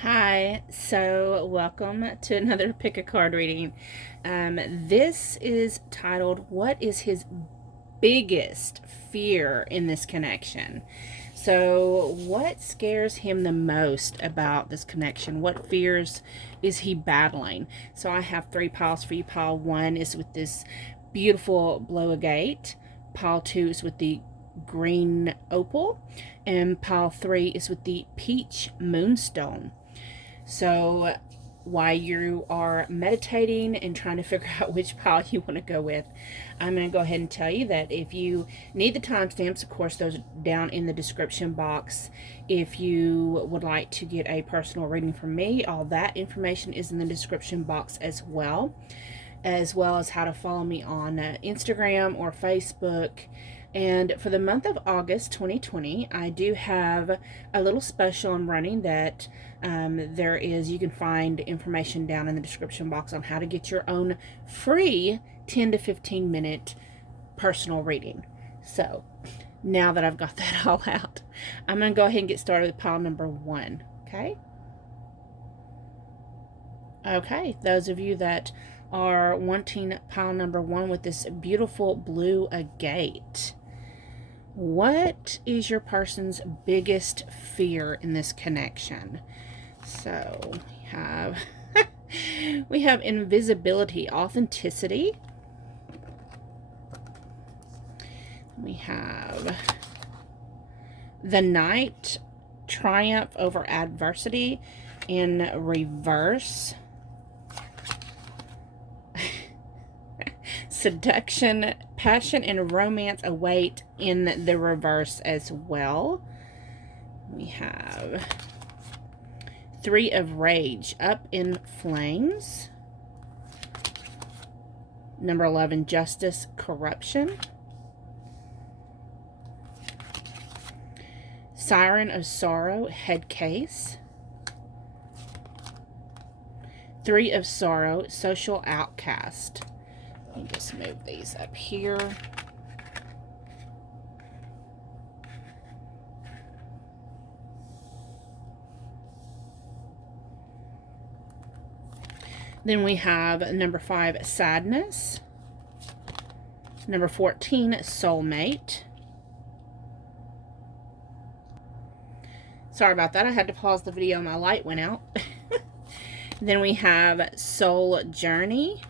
Hi, so welcome to another pick a card reading. This is titled, What is his biggest fear in this connection? So, what scares him the most about this connection? What fears is he battling? So, I have three piles for you. Pile one is with this beautiful blow agate, pile two is with the green opal, and pile three is with the peach moonstone. So while you are meditating and trying to figure out which pile you want to go with, I'm going to go ahead and tell you that if you need the timestamps, of course, those are down in the description box. If you would like to get a personal reading from me, all that information is in the description box as well as how to follow me on Instagram or Facebook. And for the month of August 2020, I do have a little special I'm running that you can find information down in the description box on how to get your own free 10 to 15 minute personal reading. So now that I've got that all out, I'm going to go ahead and get started with pile number one. Okay? Okay, those of you that are wanting pile number one with this beautiful blue agate. What is your person's biggest fear in this connection? So we have invisibility, authenticity. We have the Knight, triumph over adversity in reverse. Seduction, passion, and romance await in the reverse as well. We have three of rage, up in flames. Number 11, justice, corruption. Siren of sorrow, head case. Three of sorrow, social outcast. Let me just move these up here. Then we have number 5, sadness. Number 14, soulmate. Sorry about that. I had to pause the video. My light went out. Then we have soul journey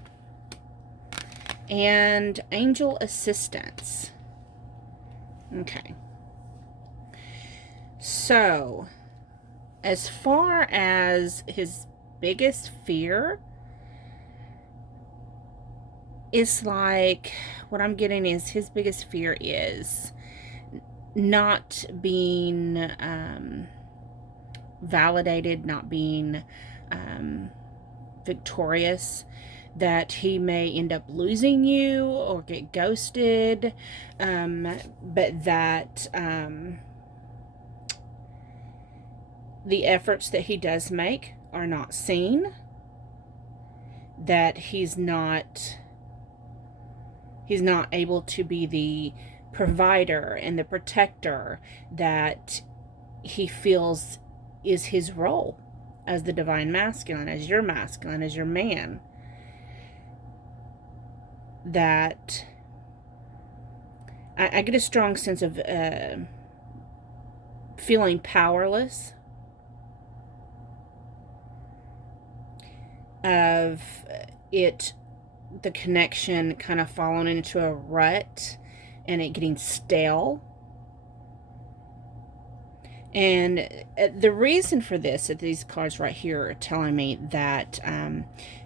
and angel assistance. Okay. So, as far as his biggest fear, it's like what I'm getting is his biggest fear is not being validated, not being victorious, that he may end up losing you or get ghosted, but that the efforts that he does make are not seen, that he's not able to be the provider and the protector that he feels is his role as the divine masculine, as your masculine, as your man. That I get a strong sense of feeling powerless, of the connection kind of falling into a rut and it getting stale. And the reason for this, that these cards right here are telling me that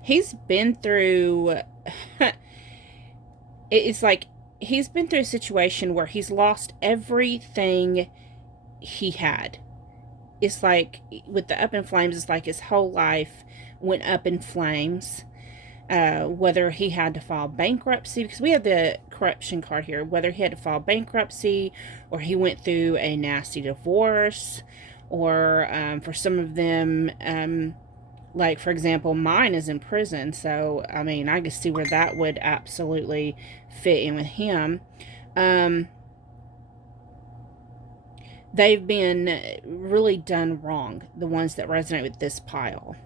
he's been through it's like he's been through a situation where he's lost everything he had. It's like with the up in flames, it's like his whole life went up in flames. Whether he had to file bankruptcy, because we have the corruption card here, whether he had to file bankruptcy or he went through a nasty divorce, or for some of them, like for example, mine is in prison, so I mean, I can see where that would absolutely fit in with him. they've been really done wrong, the ones that resonate with this pile.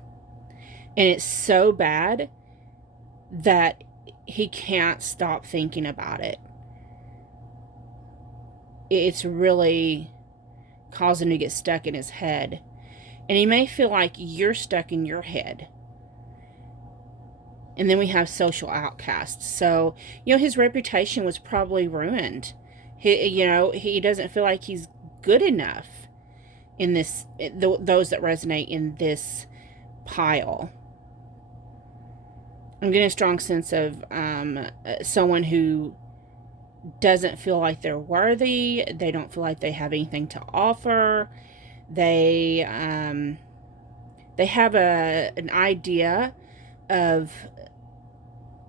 And it's so bad that he can't stop thinking about it. It's really causing him to get stuck in his head. And he may feel like you're stuck in your head. And then we have social outcasts. So, his reputation was probably ruined. He doesn't feel like he's good enough in this, those that resonate in this pile. I'm getting a strong sense of someone who doesn't feel like they're worthy. They don't feel like they have anything to offer. They have an idea of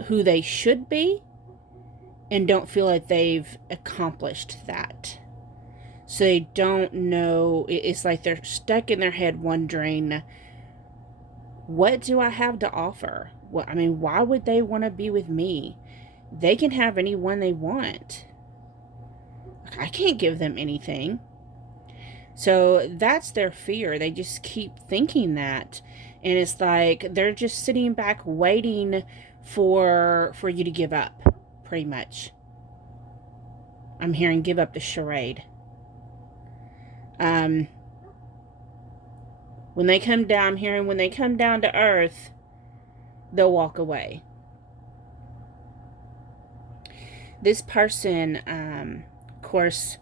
who they should be and don't feel like they've accomplished that. So they don't know. It's like they're stuck in their head wondering, what do I have to offer? Well, why would they want to be with me? They can have anyone they want. I can't give them anything. So that's their fear. They just keep thinking that. And it's like they're just sitting back waiting for you to give up, pretty much. I'm hearing give up the charade. When they come down, I'm hearing when they come down to earth, they'll walk away. This person, of course,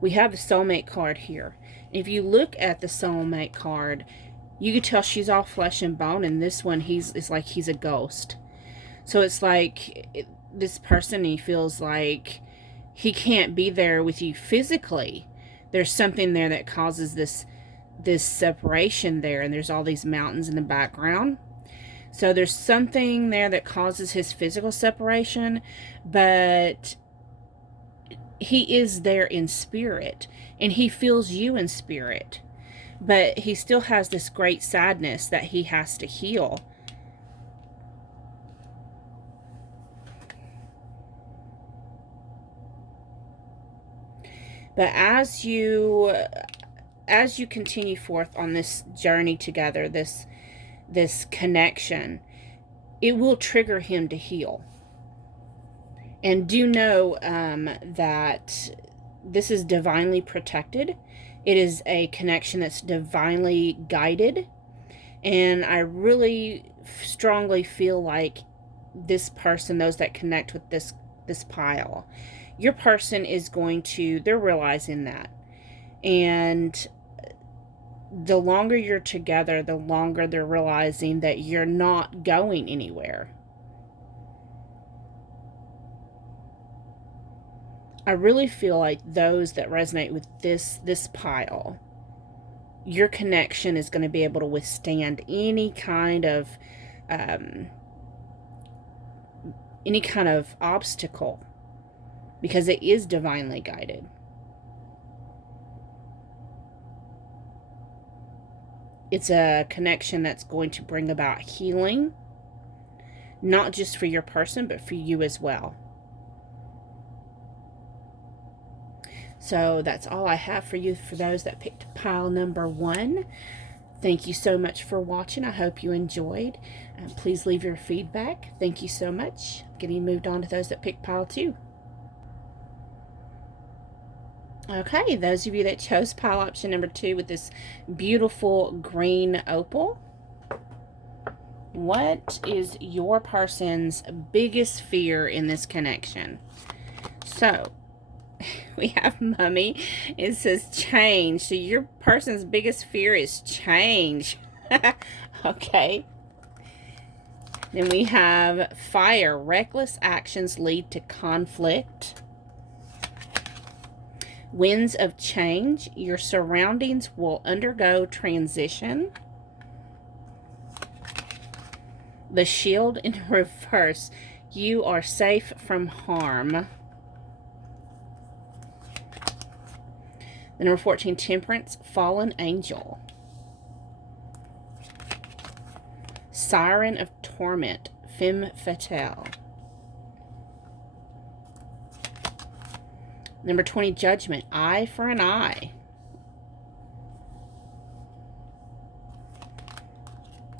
we have the soulmate card here. If you look at the soulmate card, you can tell she's all flesh and bone, and this one, it's like he's a ghost. So it's like this person, he feels like he can't be there with you physically. There's something there that causes this separation there, and there's all these mountains in the background. So there's something there that causes his physical separation, but he is there in spirit, and he feels you in spirit. But he still has this great sadness that he has to heal. But as you continue forth on this journey together, this connection, it will trigger him to heal. And do know that this is divinely protected. It is a connection that's divinely guided. And I really strongly feel like this person, those that connect with this pile, your person is they're realizing that. And the longer you're together, the longer they're realizing that you're not going anywhere. I really feel like those that resonate with this pile, your connection is going to be able to withstand any kind of obstacle, because it is divinely guided. It's a connection that's going to bring about healing, not just for your person, but for you as well. So that's all I have for you, for those that picked pile number 1. Thank you so much for watching. I hope you enjoyed. Please leave your feedback. Thank you so much. Getting moved on to those that picked pile 2. Okay, those of you that chose pile option number 2 with this beautiful green opal, what is your person's biggest fear in this connection? So, we have Mummy. It says change. So your person's biggest fear is change. Okay. Then we have fire. Reckless actions lead to conflict. Winds of change. Your surroundings will undergo transition. The shield in reverse. You are safe from harm. The number 14, Temperance, fallen angel. Siren of torment, femme fatale. Number 20, judgment. Eye for an eye.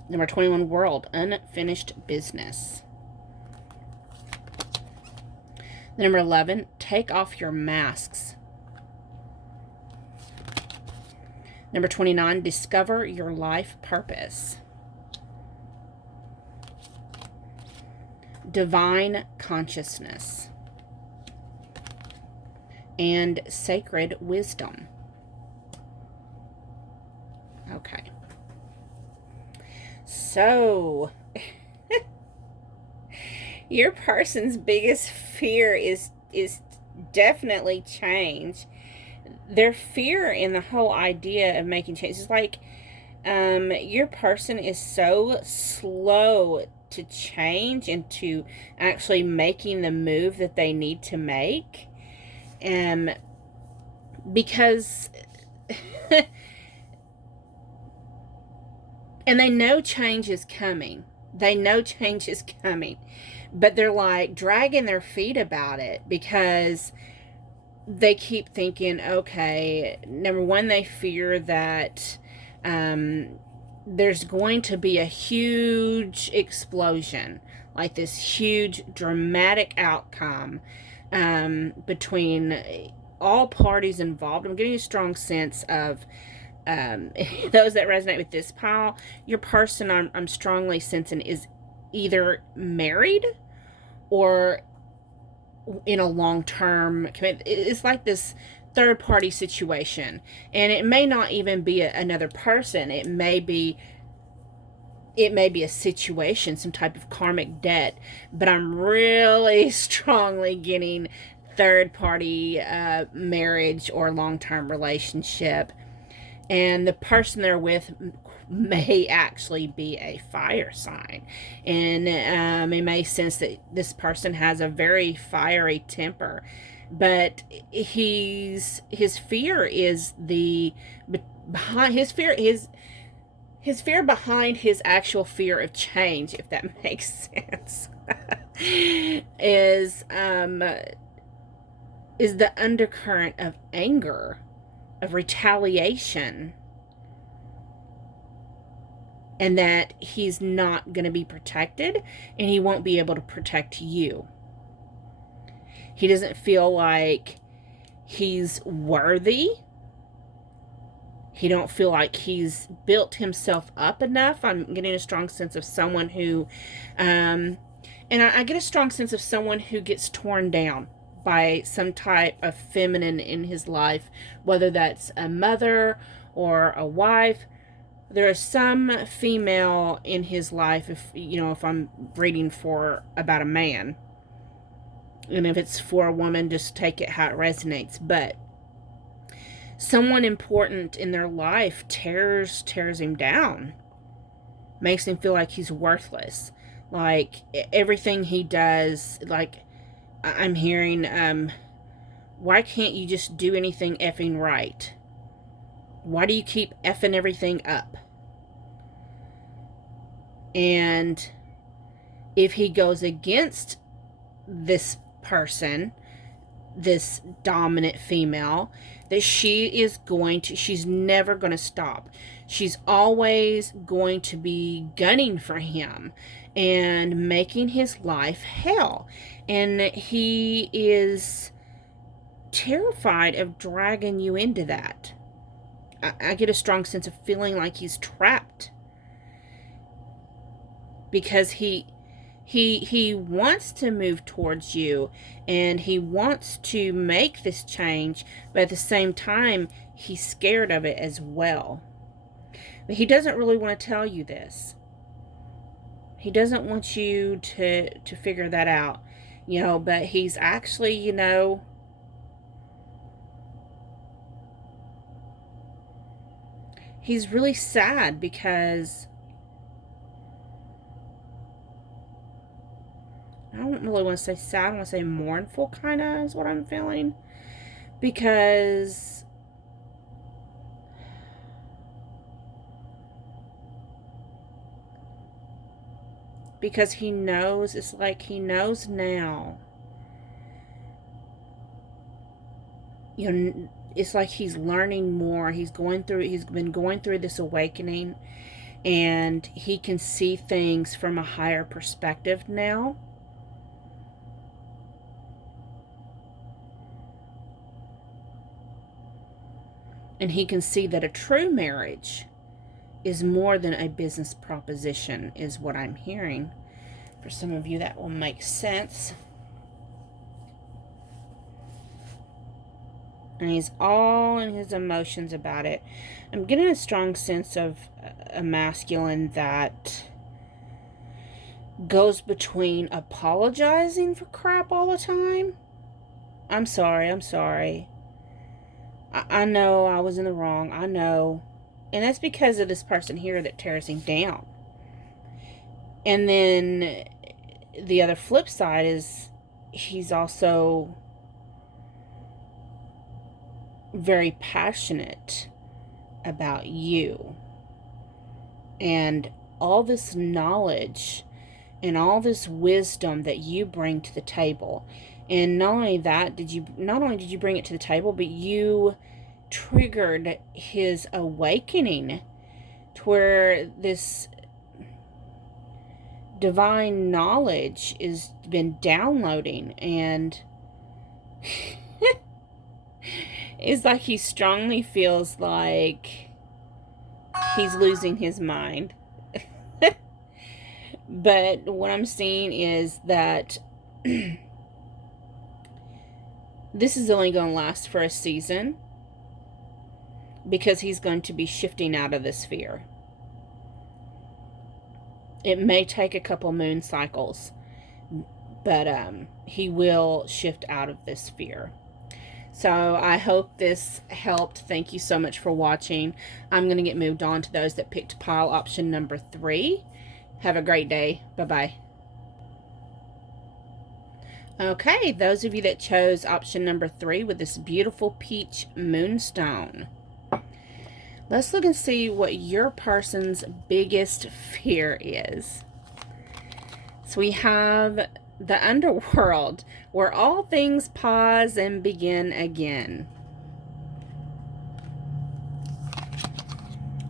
Number 21, world. Unfinished business. Number 11, take off your masks. Number 29, discover your life purpose. Divine consciousness. And sacred wisdom. Okay. So, your person's biggest fear is definitely change. Their fear in the whole idea of making change is like, your person is so slow to change and to actually making the move that they need to make. Because and they know change is coming. They know change is coming. But they're like dragging their feet about it because they keep thinking, okay, number one, they fear that there's going to be a huge explosion, like this huge dramatic outcome between all parties involved. I'm getting a strong sense of those that resonate with this pile. Your person, I'm strongly sensing, is either married or in a long-term commitment. It's like this third-party situation, and it may not even be another person. It may be a situation, some type of karmic debt, but I'm really strongly getting third-party marriage or long-term relationship, and the person they're with may actually be a fire sign, and it may sense that this person has a very fiery temper, but his fear is behind his fear behind his actual fear of change, if that makes sense, is the undercurrent of anger, of retaliation, and that he's not going to be protected, and he won't be able to protect you. He doesn't feel like he's worthy. He don't feel like he's built himself up enough. I'm getting a strong sense of someone who, and I get a strong sense of someone who gets torn down by some type of feminine in his life, whether that's a mother or a wife. There is some female in his life, if I'm reading about a man, and if it's for a woman, just take it how it resonates. But someone important in their life tears him down, makes him feel like he's worthless, like everything he does, like I'm hearing, why can't you just do anything effing right? Why do you keep effing everything up? And if he goes against this person, this dominant female, that she's never going to stop. She's always going to be gunning for him and making his life hell. And he is terrified of dragging you into that. I get a strong sense of feeling like he's trapped, because he wants to move towards you, and he wants to make this change, but at the same time, he's scared of it as well. But he doesn't really want to tell you this. He doesn't want you to figure that out, but he's actually, he's really sad, because I don't really want to say sad. I want to say mournful, kind of, is what I'm feeling. Because he knows, it's like he knows now you know, it's like he's learning more. He's been going through this awakening, and he can see things from a higher perspective now. And he can see that a true marriage is more than a business proposition, is what I'm hearing. For some of you, that will make sense. And he's all in his emotions about it. I'm getting a strong sense of a masculine that goes between apologizing for crap all the time. I'm sorry. I know I was in the wrong. I know. And that's because of this person here that tears him down. And then the other flip side is he's also very passionate about you. And all this knowledge and all this wisdom that you bring to the table. And not only did you bring it to the table, but you triggered his awakening to where this divine knowledge is been downloading, and it's like he strongly feels like he's losing his mind. But what I'm seeing is that this is only going to last for a season, because he's going to be shifting out of this fear. It may take a couple moon cycles, but he will shift out of this fear. So I hope this helped. Thank you so much for watching. I'm going to get moved on to those that picked pile option number 3. Have a great day. Bye-bye. Okay, those of you that chose option number 3 with this beautiful peach moonstone, let's look and see what your person's biggest fear is. So we have the underworld, where all things pause and begin again.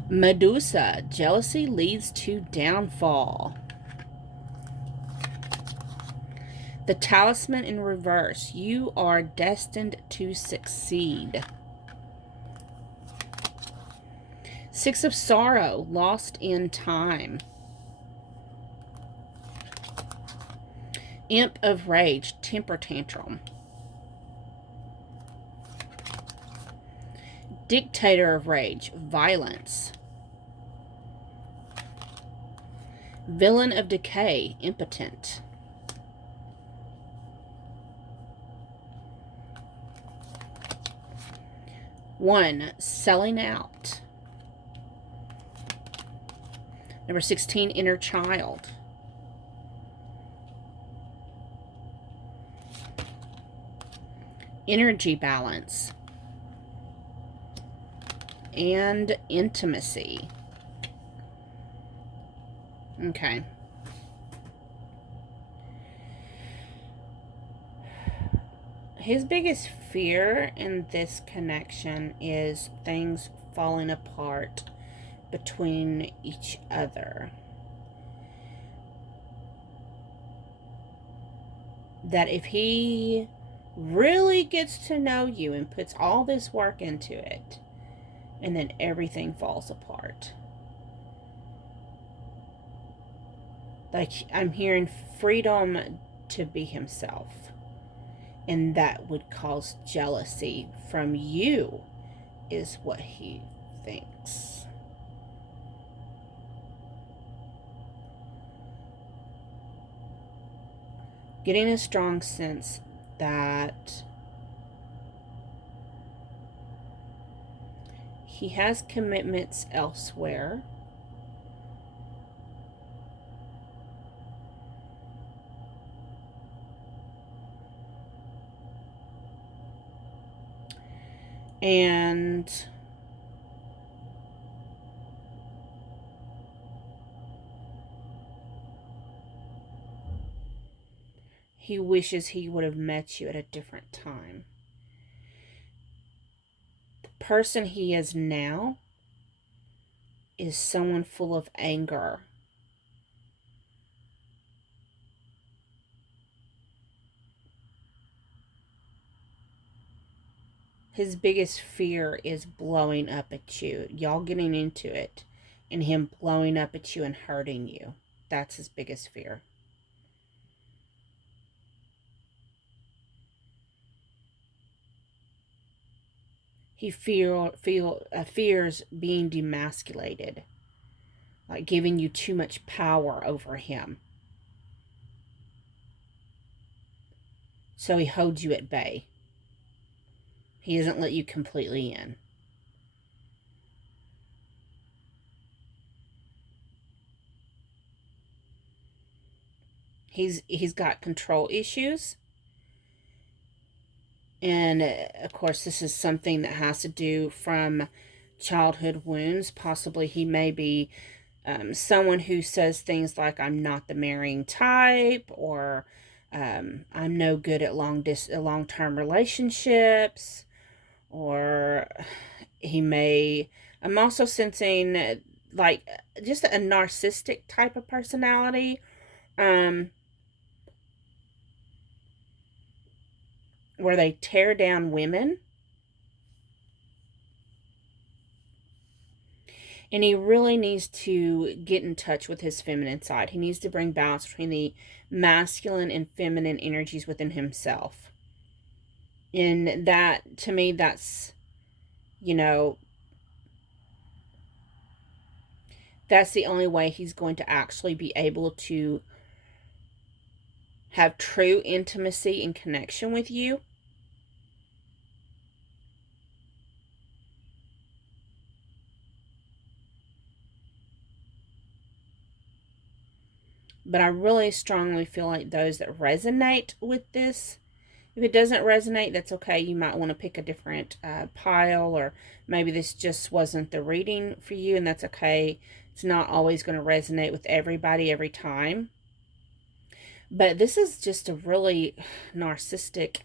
Medusa, jealousy leads to downfall. The talisman in reverse, you are destined to succeed. Six of sorrow, lost in time. Imp of rage, temper tantrum. Dictator of rage, violence. Villain of decay, impotent. One, selling out. Number 16, inner child. Energy balance. And intimacy. Okay. His biggest fear in this connection is things falling apart between each other. That if he really gets to know you and puts all this work into it, and then everything falls apart. Like, I'm hearing freedom to be himself. And that would cause jealousy from you, is what he thinks. Getting a strong sense that he has commitments elsewhere. And he wishes he would have met you at a different time. person he is now is someone full of anger. His biggest fear is blowing up at you. Y'all getting into it and him blowing up at you and hurting you. That's his biggest fear. He fears being demasculated, like giving you too much power over him. So he holds you at bay. He doesn't let you completely in. He's got control issues. And of course, this is something that has to do from childhood wounds. Possibly he may be someone who says things like, I'm not the marrying type, or I'm no good at long-term relationships, or he may, I'm also sensing like just a narcissistic type of personality, where they tear down women. And he really needs to get in touch with his feminine side. He needs to bring balance between the masculine and feminine energies within himself. And that, to me, that's, you know, that's the only way he's going to actually be able to have true intimacy and connection with you. But I really strongly feel like those that resonate with this, if it doesn't resonate, that's okay. You might want to pick a different pile, or maybe this just wasn't the reading for you, and that's okay. It's not always going to resonate with everybody every time. But this is just a really narcissistic,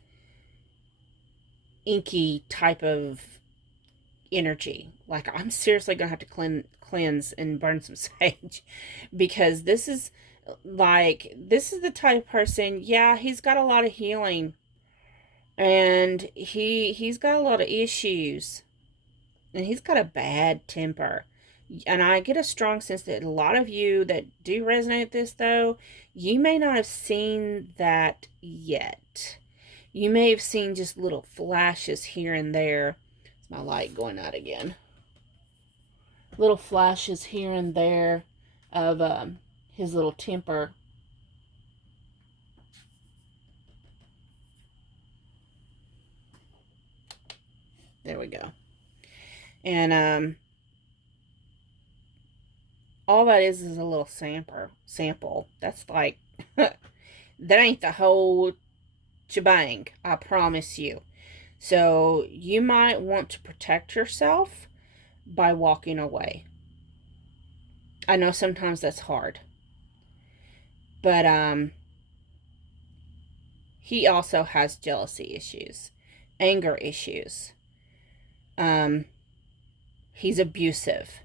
inky type of energy. Like, I'm seriously going to have to cleanse and burn some sage, because this is the type of person, yeah, he's got a lot of healing, and he's got a lot of issues, and he's got a bad temper. And I get a strong sense that a lot of you that do resonate with this, though, you may not have seen that yet. You may have seen just little flashes here and there. It's my light going out again. Little flashes here and there of his little temper. There we go. And all that is a little sample. That's like, that ain't the whole shebang, I promise you. So you might want to protect yourself by walking away. I know sometimes that's hard. But he also has jealousy issues, anger issues. He's abusive.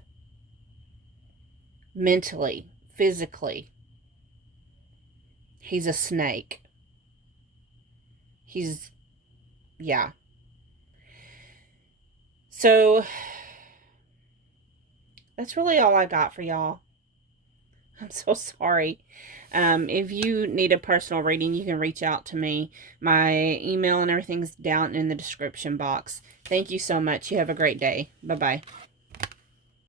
Mentally, physically. He's a snake. Yeah. So, that's really all I got for y'all. I'm so sorry. If you need a personal reading, you can reach out to me. My email and everything's down in the description box. Thank you so much. You have a great day. Bye-bye.